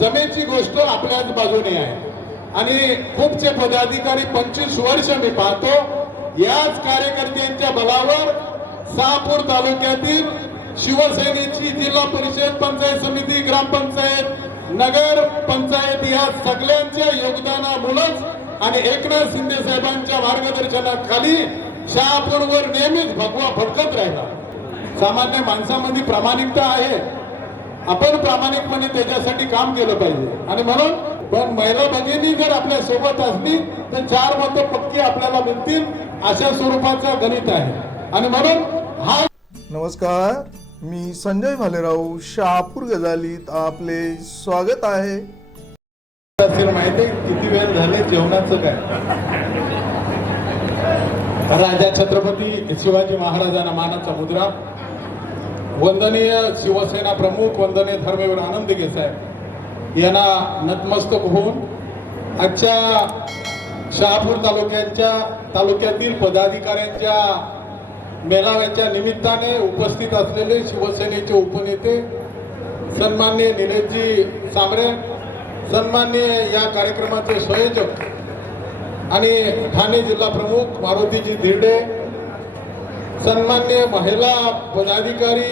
जमेची गोष्ट आपल्याच बाजूने आहे. आणि खूपचे पदाधिकारी पंचवीस वर्ष मी पाहतो याच कार्यकर्त्यांच्या बलावर शहापूर तालुक्यातील शिवसेनेची जिल्हा परिषद पंचायत समिती ग्रामपंचायत नगर पंचायत या सगळ्यांच्या योगदानामुळेच आणि एकनाथ शिंदे साहेबांच्या मार्गदर्शनाखाली शहापूरवर नेहमीच भगवा फडकत राहिला. सामान्य माणसामध्ये प्रामाणिकता आहे. आपण प्रामाणिकपणे त्याच्यासाठी काम केलं पाहिजे. आणि म्हणून पण महिला भगिनी जर आपल्यासोबत असली तर चार मतं पक्की आपल्याला मिळतील अशा स्वरूपाचं गणित आहे. आणि म्हणून हा नमस्कार मी संजय भालेराव शहापूर गजालीत आपले स्वागत आहे. माहिती किती वेळ झाले जेवणाचं काय? राजा छत्रपती शिवाजी महाराजांना मानाचा मुद्रा. वंदनीय शिवसेना प्रमुख वंदनीय धर्मवीर आनंद साहेब. यांना नतमस्तक होऊन आजच्या शहापूर तालुक्यांच्या तालुक्यातील पदाधिकाऱ्यांच्या मेळाव्याच्या निमित्ताने उपस्थित असलेले शिवसेनेचे उपनेते सन्मान्य निलेशजी सांबरे सन्मान्य या कार्यक्रमाचे संयोजक आणि ठाणे जिल्हा प्रमुख मारुतीजी धिरडे सन्मान्य महिला पदाधिकारी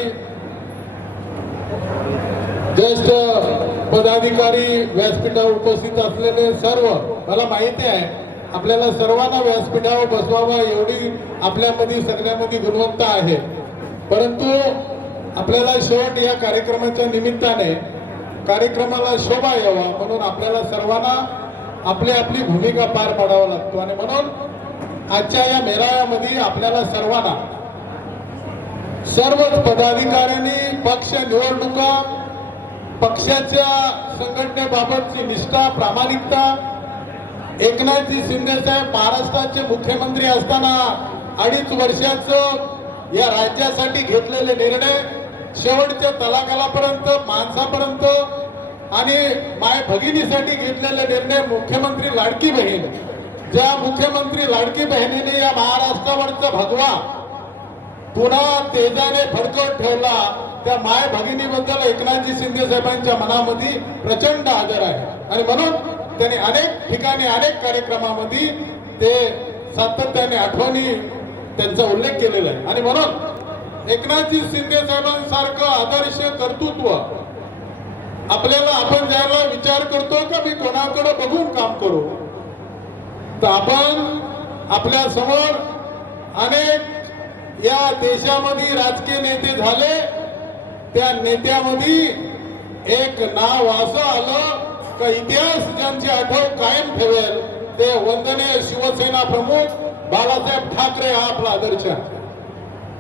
ज्येष्ठ पदाधिकारी व्यासपीठावर उपस्थित असलेले सर्व मला माहिती आहे आपल्याला सर्वांना व्यासपीठावर बसवावा एवढी आपल्यामध्ये सगळ्यामध्ये गुणवत्ता आहे. परंतु आपल्याला शेवट या कार्यक्रमाच्या निमित्ताने कार्यक्रमाला शोभा यावा म्हणून आपल्याला सर्वांना आपली आपली भूमिका पार पाडावा लागतो. आणि म्हणून आजच्या या मेळाव्यामध्ये आपल्याला सर्वांना सर्वच पदाधिकाऱ्यांनी पक्ष निवडणुका पक्षाच्या संघटनेबाबतची निष्ठा प्रामाणिकता एकनाथजी शिंदे साहेब महाराष्ट्राचे मुख्यमंत्री असताना अडीच वर्षाचं या राज्यासाठी घेतलेले निर्णय शेवटच्या तलाकालापर्यंत माणसापर्यंत आणि माय भगिनीसाठी घेतलेले निर्णय मुख्यमंत्री लाडकी बहीण. ज्या मुख्यमंत्री लाडकी बहिणीने या महाराष्ट्रावरचा भगवा पुन्हा तेजाने फडकत ठेवला. त्या माय भगिनीबद्दल एकनाथजी शिंदे साहेबांच्या मनामध्ये प्रचंड आदर आहे. आणि म्हणून त्यांनी अनेक ठिकाणी अनेक कार्यक्रमामध्ये ते सातत्याने आठवणी त्यांचा उल्लेख केलेला आहे. आणि म्हणून एकनाथजी शिंदे साहेबांसारखं आदर्श कर्तृत्व आपल्याला आपण ज्याला विचार करतो का मी कोणाकडे बघून काम करू? तर आपण आपल्यासमोर अनेक या देशामध्ये राजकीय नेते झाले त्या नेत्यामध्ये एक नाव असं आलं का इतिहास ज्यांची आठव कायम ठेवेल ते वंदनीय शिवसेना प्रमुख बाळासाहेब ठाकरे हा आपला आदर्श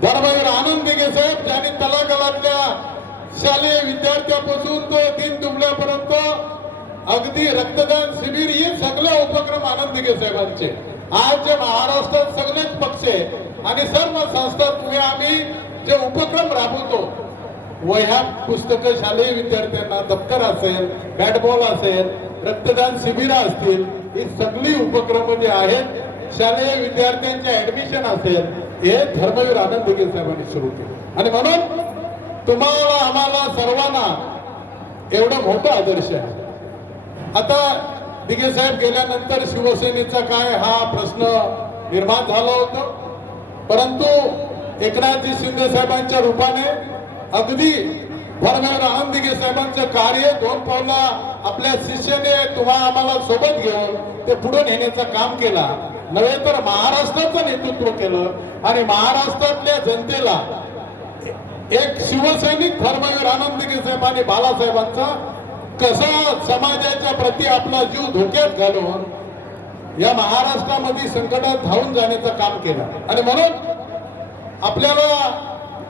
धर्मवीर आनंद दिघे साहेब ज्यांनी तलाकलातल्या शालेय विद्यार्थ्यापासून तो दिन दुबल्यापर्यंत अगदी रक्तदान शिबिर हे सगळे उपक्रम आनंद दिघे साहेबांचे. आज जे महाराष्ट्रात सगळेच पक्ष आणि सर्व संस्थात्मक आम्ही जे उपक्रम राबवतो वह्या पुस्तकं शालेय विद्यार्थ्यांना दप्तर असेल बॅट बॉल असेल रक्तदान शिबिरं असतील ही सगळी उपक्रम जे आहेत शालेय विद्यार्थ्यांचे ऍडमिशन असेल हे धर्मवीर आनंद दिघे साहेबांनी सुरू केले. आणि म्हणून तुम्हाला आम्हाला सर्वांना एवढं मोठं आदर्श आहे. आता दिगे साहेब गेल्यानंतर शिवसेनेचा काय हा प्रश्न निर्माण झाला होता? परंतु एकनाथजी शिंदे साहेबांच्या रूपाने अगदी धर्मेंद्र आनंद साहेबांचं कार्य दोन पावला आपल्या शिष्याने तुम्हाला आम्हाला सोबत घेऊन ते पुढे नेण्याचं काम केला. नव्हे तर महाराष्ट्राचं नेतृत्व केलं आणि महाराष्ट्रातल्या जनतेला एक शिवसैनिक धर्मवीर आनंदगे साहेब आणि बालासाहेबांचा कसा समाजाच्या प्रती आपला जीव धोक्यात घालून या महाराष्ट्रामध्ये संकटात धावून जाण्याचं काम केलं. आणि म्हणून आपल्याला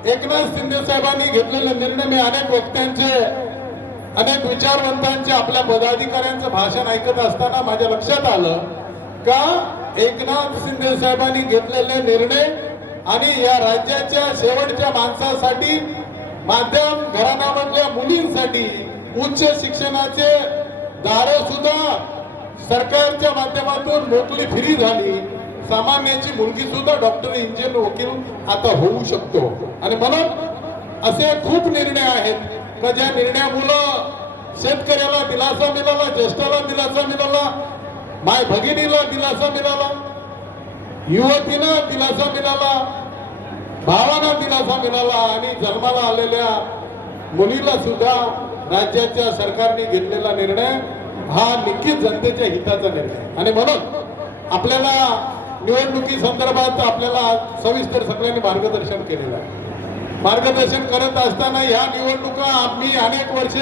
एकनाथ शिंदे साहेबांनी घेतलेले निर्णय मी अनेक वक्त्यांचे अनेक विचारवंतांचे आपल्या पदाधिकाऱ्यांचं भाषण ऐकत असताना माझ्या लक्षात आलं का एकनाथ शिंदे साहेबांनी घेतलेले निर्णय आणि या राज्याच्या शेवटच्या माणसासाठी माध्यम घराण्यामधल्या मुलींसाठी उच्च शिक्षणाचे दार सुद्धा सरकारच्या माध्यमातून मोकळी फ्री झाली. सामान्याची मुलगी सुद्धा डॉक्टर इंजिनियर वकील आता होऊ शकतो. आणि म्हणून असे खूप निर्णय आहेत. का ज्या निर्णयामुळं शेतकऱ्याला दिलासा मिळाला ज्येष्ठाला दिलासा मिळाला माय भगिनीला दिलासा मिळाला युवतीनं दिलासा मिळाला भावांना दिलासा मिळाला आणि जन्माला आलेल्या मुलीला सुद्धा राज्याच्या सरकारने घेतलेला निर्णय हा नक्कीच जनतेच्या हिताचा निर्णय. आणि म्हणून आपल्याला निवडणुकी संदर्भात आपल्याला सविस्तर सगळ्यांनी मार्गदर्शन केलेलं आहे. मार्गदर्शन करत असताना ह्या निवडणुका आम्ही अनेक वर्ष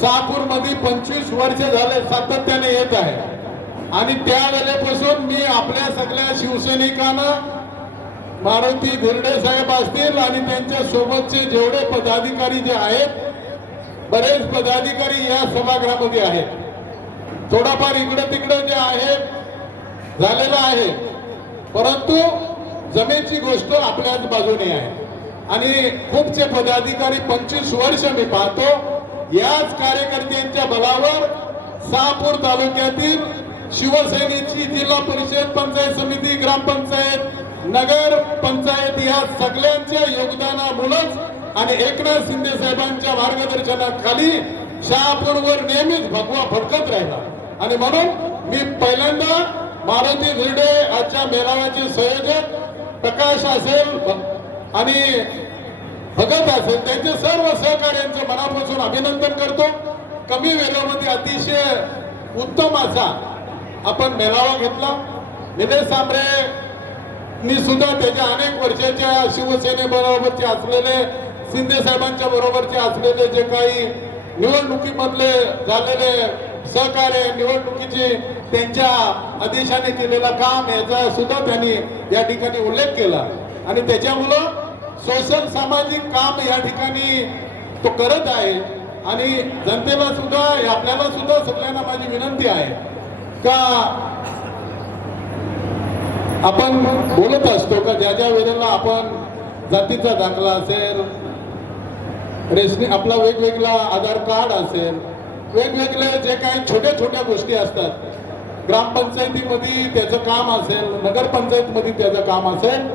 शहापूरमध्ये पंचवीस वर्ष झाले सातत्याने येत आहे. आणि त्यावेळेपासून मी आपल्या सगळ्या शिवसैनिकांना मारुती धिरडे साहेब असतील आणि त्यांच्या सोबतचे जेवढे पदाधिकारी जे आहेत बरेच पदाधिकारी या सभागृहामध्ये आहेत. थोडाफार इकडं तिकडं जे आहे झालेलं आहे. परंतु जमेची गोष्ट आपल्याच बाजूने आहे. आणि खूपचे पदाधिकारी पंचवीस वर्ष मी पाहतो याच कार्यकर्त्यांच्या बलावर शहापूर तालुक्यातील शिवसेनेची जिल्हा परिषद पंचायत समिती ग्रामपंचायत नगर पंचायत या सगळ्यांच्या योगदानामुळेच आणि एकनाथ शिंदे साहेबांच्या मार्गदर्शनाखाली शहापूरवर नेहमीच भगवा फडकत राहिला. आणि म्हणून मी पहिल्यांदा मारुती धिरडे आजच्या मेळाव्याचे संयोजक प्रकाश असेल भ- आणि भगत असेल त्यांचे सर्व सहकार्यांचं मनापासून अभिनंदन करतो. कमी वेळेमध्ये अतिशय उत्तम असा आपण मेळावा घेतला. निलेश सांबरे मी सुद्धा त्याच्या अनेक वर्षाच्या शिवसेनेबरोबरचे असलेले शिंदे साहेबांच्या बरोबरचे असलेले जे काही निवडणुकीमधले झालेले सहकार्य निवडणुकीचे त्यांच्या आदेशाने केलेलं काम याचा सुद्धा त्यांनी या ठिकाणी उल्लेख केला. आणि त्याच्यामुळं सोशल सामाजिक काम या ठिकाणी तो करत आहे. आणि जनतेला सुद्धा आपल्याला सुद्धा सगळ्यांना माझी विनंती आहे. का आपण बोलत असतो का? ज्या ज्या वेळेला आपण जातीचा दाखला असेल रेशनिंग आपला वेगवेगळा आधार कार्ड असेल वेगवेगळे जे काही छोट्या छोट्या गोष्टी असतात ग्रामपंचायतीमध्ये त्याचं काम असेल नगरपंचायतमध्ये त्याचं काम असेल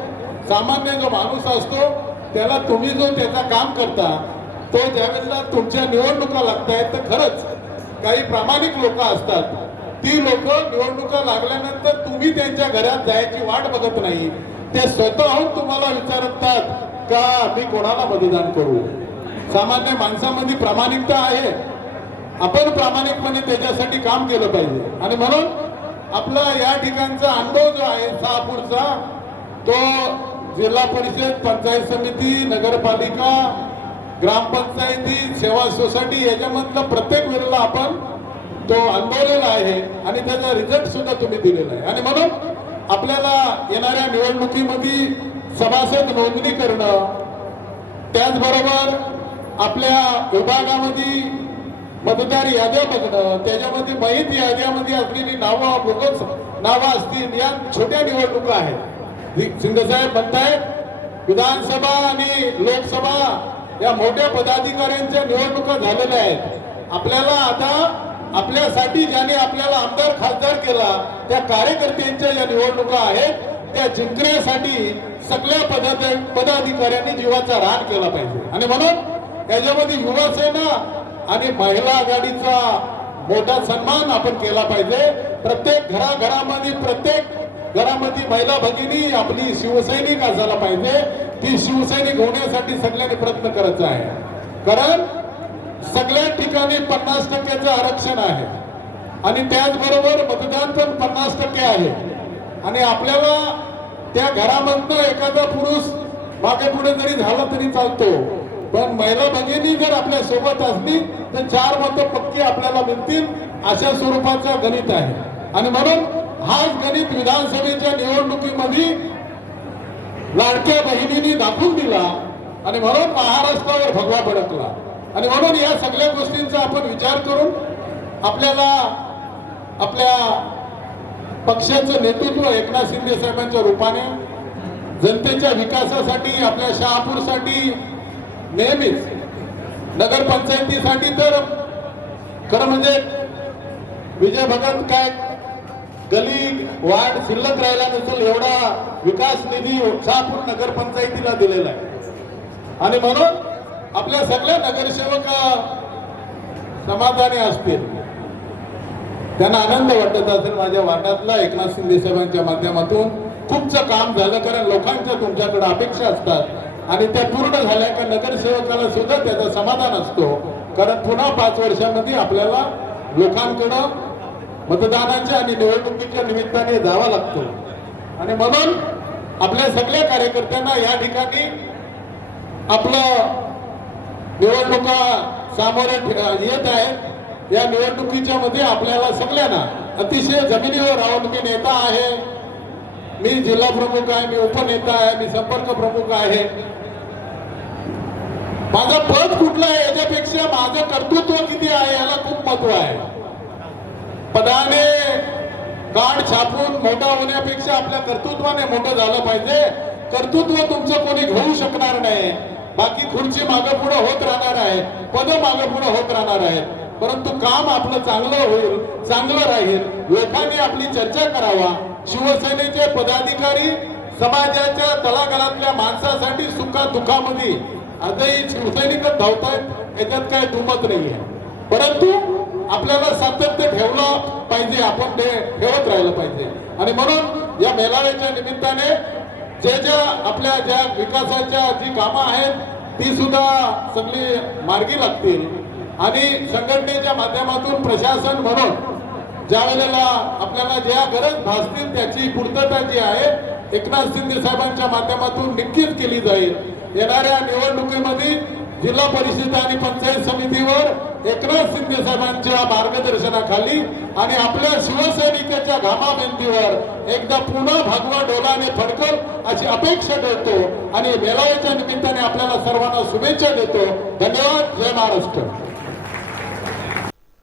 सामान्य जो माणूस असतो त्याला तुम्ही जो त्याचा काम करता तो ज्यावेळेला तुमच्या निवडणुका लागतायत तर खरंच काही प्रामाणिक लोक असतात. ती लोक निवडणुका लागल्यानंतर तुम्ही त्यांच्या घरात जायची वाट बघत नाही. ते स्वतःहून तुम्हाला विचारतात का मी कोणाला मतदान करू? सामान्य माणसामध्ये प्रामाणिकता आहे. आपण प्रामाणिकपणे त्याच्यासाठी काम केलं पाहिजे. आणि म्हणून आपला या ठिकाणचा अनुभव जो आहे शहापूरचा तो जिल्हा परिषद पंचायत समिती नगरपालिका ग्रामपंचायती सेवा सोसायटी याच्यामधलं प्रत्येक वेळेला आपण तो अनुभवलेला आहे आणि त्याचा रिझल्ट सुद्धा तुम्ही दिलेला आहे. आणि म्हणून आपल्याला येणाऱ्या निवडणुकीमध्ये सभासद नोंदणी करणं त्याचबरोबर आपल्या विभागामध्ये मतदार याद्या बघणं त्याच्यामध्ये माहीत याद्यामध्ये असलेली नावं बोगस नावं असतील या छोट्या निवडणुका आहेत. शिंदेसाहेब म्हणतायत विधानसभा आणि लोकसभा या मोठ्या पदाधिकाऱ्यांच्या निवडणुका झालेल्या आहेत. आपल्याला आता आपल्यासाठी ज्याने आपल्याला आमदार खासदार केला त्या कार्यकर्त्यांच्या ज्या निवडणुका आहेत. त्या जिंकण्यासाठी सगळ्या पदाधिकाऱ्यांनी जीवाचा रान केला पाहिजे. आणि म्हणून त्याच्यामध्ये युवासेना आणि महिला आघाडीचा मोठा सन्मान आपण केला पाहिजे. प्रत्येक घराघरामध्ये प्रत्येक घरामध्ये महिला भगिनी आपली शिवसैनिक असायला पाहिजे. ती शिवसैनिक होण्यासाठी सगळ्यांनी प्रयत्न करायचा आहे. कारण सगळ्या ठिकाणी पन्नास टक्क्याचं आरक्षण आहे. आणि त्याचबरोबर मतदान पण पन्नास टक्के आहे. आणि आपल्याला त्या घरामधनं एखादा पुरुष मागे पुढे जरी झाला तरी चालतो. पण महिला भगिनी जर आपल्यासोबत असली तर चार मतं पक्की आपल्याला मिळतील अशा स्वरूपाचा गणित आहे. आणि म्हणून हाच गणित विधानसभेच्या निवडणुकीमध्ये लाडक्या बहिणींनी दाखवून दिला आणि म्हणून महाराष्ट्रावर भगवा भडकला. आणि म्हणून या सगळ्या गोष्टींचा आपण विचार करून आपल्याला आपल्या पक्षाचं नेतृत्व एकनाथ शिंदे साहेबांच्या रूपाने जनतेच्या विकासासाठी आपल्या शहापूरसाठी नेहमीच. नगरपंचायतीसाठी तर खरं म्हणजे विजय भगत काय गली वार्ड शिल्लक राहिला नसेल एवढा विकास निधी उत्साहपूर नगरपंचायतीला दिलेला आहे. आणि म्हणून आपल्या सगळ्या नगरसेवक समाधानी असतील. त्यांना आनंद वाटत असेल माझ्या वार्डातला एकनाथ शिंदे साहेबांच्या माध्यमातून. खूपच काम झालं कारण लोकांच्या तुमच्याकडे अपेक्षा असतात. आणि त्या पूर्ण झाल्या का नगरसेवकाला सुद्धा त्याचा समाधान असतो. कारण पुन्हा पाच वर्षामध्ये आपल्याला लोकांकडं मतदानाच्या आणि निवडणुकीच्या निमित्ताने जावा लागतो. आणि म्हणून आपल्या सगळ्या कार्यकर्त्यांना या ठिकाणी आपलं निवडणुका सामोरे येत आहेत. या निवडणुकीच्या मध्ये आपल्याला सगळ्यांना अतिशय जमिनीवर राहून मी नेता आहे. मी जिल्हा प्रमुख आहे मी उपनेता आहे मी संपर्क प्रमुख आहे. माझं पद कुठलं आहे याच्यापेक्षा माझं कर्तृत्व किती आहे याला खूप महत्त्व आहे. पदाने कार्ड छापून मोठा होण्यापेक्षा आपल्या कर्तृत्वाने मोठं झालं पाहिजे. कर्तृत्व तुमचं कोणी घेऊ शकणार नाही. बाकी खुर्ची मागे पुढे होत राहणार आहे पद मागे पुढे होत राहणार आहेत परंतु काम आपलं चांगलं होईल चांगलं राहील. लोकांनी आपली चर्चा करावा. शिवसेनेचे पदाधिकारी समाजाच्या तळागाळातल्या माणसासाठी सुखा दुःखामध्ये आजही शिवसैनिकच धावतायत याच्यात काय दुमत नाहीये. परंतु आपल्याला सातत्य ठेवलं पाहिजे आपण ते ठेवत राहिलं पाहिजे. आणि म्हणून या मेळाव्याच्या निमित्ताने जे ज्या आपल्या ज्या विकासाच्या जी कामं आहेत ती सुद्धा सगळी मार्गी लागतील. आणि संघटनेच्या माध्यमातून प्रशासन म्हणून ज्या वेळेला आपल्याला ज्या गरज भासतील त्याची पूर्तता जी आहे एकनाथ शिंदे साहेबांच्या माध्यमातून नक्कीच केली जाईल. येणाऱ्या निवडणुकीमध्ये जिल्हा परिषद आणि पंचायत समितीवर एकनाथ शिंदे साहेबांच्या मार्गदर्शनाखाली आणि आपल्या शिवसैनिकाच्या घामाबंदीवर एकदा पुन्हा भगवा डोलाने फडकल अशी अपेक्षा ठेवतो आणि मेळाव्याच्या निमित्ताने आपल्याला सर्वांना शुभेच्छा देतो. धन्यवाद. जय महाराष्ट्र.